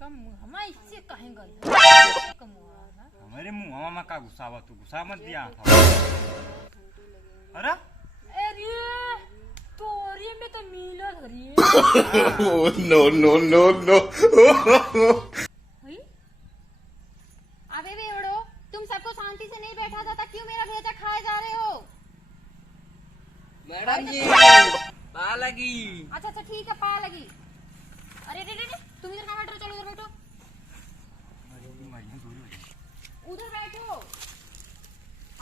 कम हम इससे कहेंगे हमारे मुंह में का गुस्सा हुआ, तू गुस्सा मत दिया था। अरे तोरी में तो मिला धरी नो नो नो नो। अबे बेवड़ो, तुम सबको शांति से नहीं बैठा जाता, क्यों मेरा भेजा खाए जा रहे हो? मैडम जी पा लगी। अच्छा अच्छा ठीक है, पा लगी। अरे रे रे रे, तुम इधर कहाँ बैठ रहे हो? चलो इधर बैठो, उधर बैठो।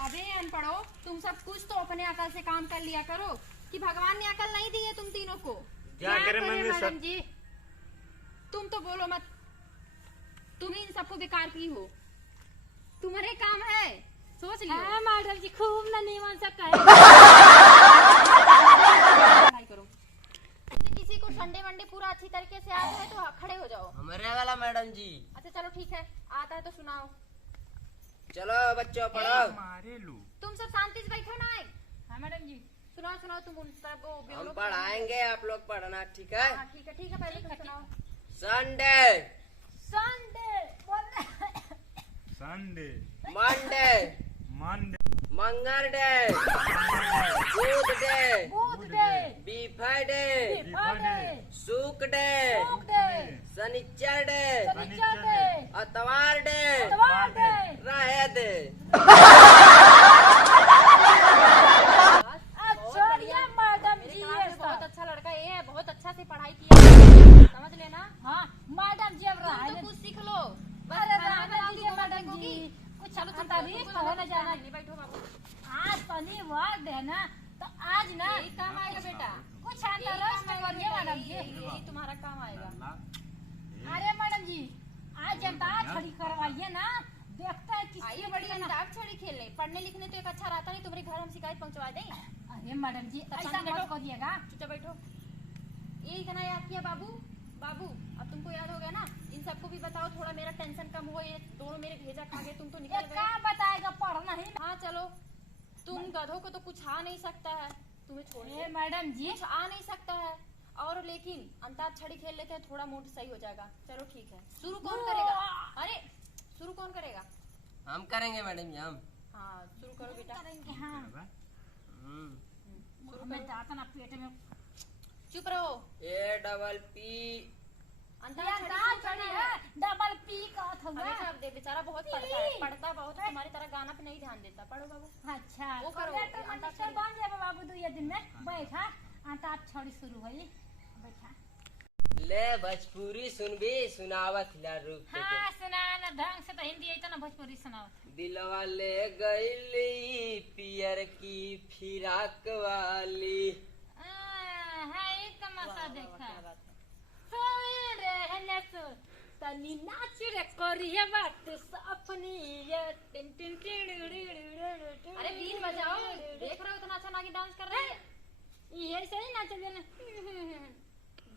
अबे अनपढ़ो, तुम सब कुछ तो अपने अकल से काम कर लिया करो कि भगवान ने अकल नहीं दी है तुम तीनों को। क्या करे मैडम जी? तुम तो बोलो मत, तुम ही इन सबको बेकार की हो। तुम्हारे काम है, सोच लियो। हाँ मैडम जी, खूब न नीमन से कहे। पढ़ाई करो। किसी को संडे वनडे पूरा अच्छी तरीके से आता है तो खड़े हो जाओ। हमारे वाला मैडम जी। अच्छा चलो ठीक है, आता है तो सुनाओ। चलो बच्चों पढ़ो। मारे लू तुम सब शांति से बैठो ना। हाँ मैडम जी, सुनाओ सुनाओ, तुम उन सब हम पढ़ाएंगे, आप लोग पढ़ना, ठीक है? हाँ ठीक है, पहले तुम सुनाओ। Sunday, Sunday, Sunday, Monday, Monday, मंगलडे, ट्यूसडे, बुधडे, फ्राइडे, फ्राइडे, शुक्रडे, संडे, शनिचरडे, शनिचरडे, अतवारडे, इतवारडे। रहेदे। अच्छा ये मैडम जी, ये बहुत सब। अच्छा लड़का ये है, बहुत अच्छा से पढ़ाई किया, समझ लेना। हाँ मैडम जी, अब रहा तुम तो कुछ सीख लो। अरे मैडम जी, मैडम जी, कुछ चलो तुम तारीफ कहो ना जाना। नहीं बैठो बाबू, आज शनिवार है ना, तो आज ना यही काम आएगा बेटा। कुछ अंतरराष्ट्र करिए मैडम जी। यही तुम्हारा काम आएगा। अरे मैडम जी, आज जनता खड़ी करवाइए ना, देखते हैं किसकी आइए बड़ी बड़ी ना। अंदाज छोड़ी खेलने, पढ़ने लिखने तो एक अच्छा रहता नहीं, तुम्हारे घर हम शिकायत पहुंचवा दें। अरे मैडम जी, ऐसा शांति मत बैठो। करिएगा। चुपचाप बैठो। ये इतना याद किया बाबू? बाबू अब तुमको याद हो गया ना? इन सबको भी बताओ, थोड़ा मेरा टेंशन कम हो। ये दोनों मेरे भेजा खा गए, तुम तो ये निकल क्या गए। बताएगा, पढ़ना ही। हाँ चलो, तुम गधों को तो कुछ आ नहीं सकता है, तुम्हें छोड़ अरे मैडम जी, कुछ आ नहीं सकता है। और लेकिन अंताक्षरी खेल लेते हैं, थोड़ा मूड सही हो जाएगा। चलो ठीक है, शुरू कौन करेगा? अरे शुरू कौन करेगा? हम करेंगे मैडम जी, हम। हाँ शुरू करो बेटा। करेंगे हाँ। हमें जाता ना पेट में। चुप रहो। A double P. अंताक्षरी है डबल पी का था। हमेशा दे, बेचारा बहुत पढ़ता है, पढ़ता बहुत है, तुम्हारी तरह गाना पे नहीं ध्यान देता। पढ़ो बाबू। अच्छा, वो करो, कलेक्टर अंताक्षरी। मिनिस्टर बन जाए बाबू 2 दिन में। बैठा अंताक्षरी शुरू हुई, बैठा। ले भोजपुरी सुनबी, सुनावत ला रूप के। हाँ सुना ना, ढंग से तो हिंदी आई तो ना भोजपुरी सुनाओ। दिलवा ले गईली पियर की फिराक वाली। है तमाशा देखा। सोए रे नसो, तनी नाच रे करिए बात अपनी ये टिन टिन टिन। अरे बीन बजाओ, देख रहे हो इतना अच्छा नागी डांस कर रहे हैं। ये सही नाच देना।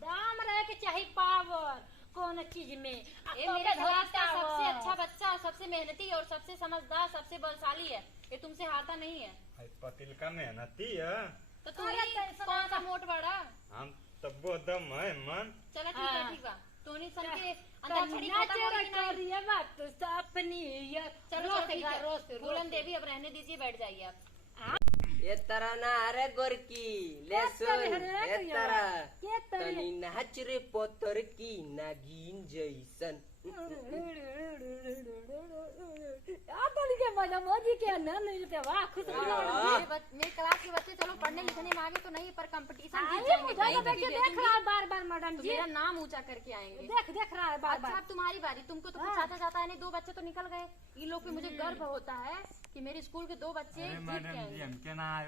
दाम रहे के चाहिए पावर कौन चीज में। ये मेरे क्लास का सबसे अच्छा बच्चा, सबसे मेहनती और सबसे समझदार, सबसे बलशाली है। ये तुमसे हारता नहीं है। पतिल का मेहनती है। तो तुम्हें कौन सा मोट बड़ा? हम तब्बो दम है मन। चलो ठीक है, ठीक है। टोनी सन के अंताक्षरी नाच खत्म हो रे गई नहीं? करिए बात अपनी ये। चलो ठीक है, फूलन देवी अब रहने दीजिए, बैठ जाइए आप। ये तरह ना अरे गोरकी, ले सुन ये तरह। तनी नाच रे पोतर की नागिन जैसन। मेरे क्लास के बच्चे चलो पढ़ने लिखने में आगे तो नहीं, पर कंपटीशन देख रहा है बार बार मैडम तो जी। मेरा नाम ऊंचा करके आएंगे। देख रहा है बार अच्छा बार। अब तुम्हारी बारी, तुमको तो कुछ आता जाता है नहीं। 2 बच्चे तो निकल गए। इन लोग पे मुझे गर्व होता है कि मेरे स्कूल के 2 बच्चे अरे जीत के मैडम जी, आएंगे। हमके ना